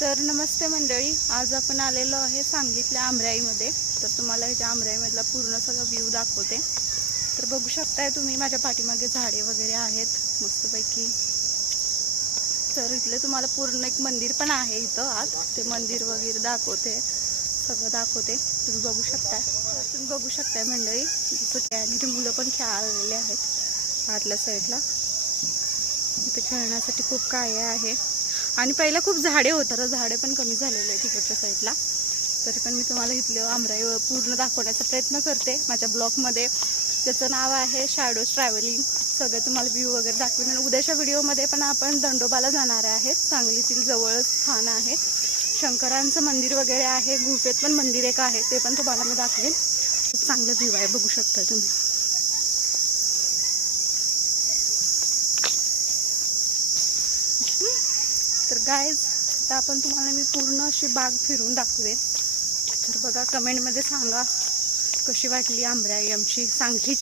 तर नमस्ते मंडळी, आज आपण आलेलो आहे सांगलीतल्या आमराईमध्ये। तर तुम्हाला इथे आमराईमधला पूर्ण सगळा व्ह्यू दाखवते। तर बघू शकताय तुम्ही माझ्या पाठीमागे झाडे वगैरे आहेत मस्तपैकी। तर इथले तुम्हाला पूर्ण एक मंदिर पण आहे इथं आत, ते मंदिर वगैरे दाखवते, सगळं दाखवते। तुम्ही बघू शकताय, तुम्ही बघू शकताय मंडळी, जसं की मुलं पण खेळायला आहेत आतल्या साईडला। इथे खेळण्यासाठी खूप काय आहे आणि पहिला खूप झाडे होतं, तर झाडे पण कमी झालेले आहेत तिकडच्या साईडला। तरी पण मी तुम्हाला इथलं आमराई पूर्ण दाखवण्याचा प्रयत्न करते माझ्या ब्लॉगमध्ये। त्याचं नाव आहे शॅडोज ट्रॅव्हलिंग। सगळे तुम्हाला व्ह्यू वगैरे दाखवेन। उद्याच्या व्हिडिओमध्ये पण आपण दंडोबाला जाणार आहे, सांगलीतील जवळच स्थान आहे। शंकरांचं मंदिर वगैरे आहे, गुफेत पण मंदिर एक आहे, ते पण तुम्हाला मी दाखवेन। खूप चांगलं व्ह्यू आहे, बघू शकता तुम्ही। तर गाइज, आता आपण तुम्हाला मी पूर्ण अशी बाग फिरून दाखवेन। तर बघा, कमेंटमध्ये सांगा कशी वाटली आमराई आमची सांगली।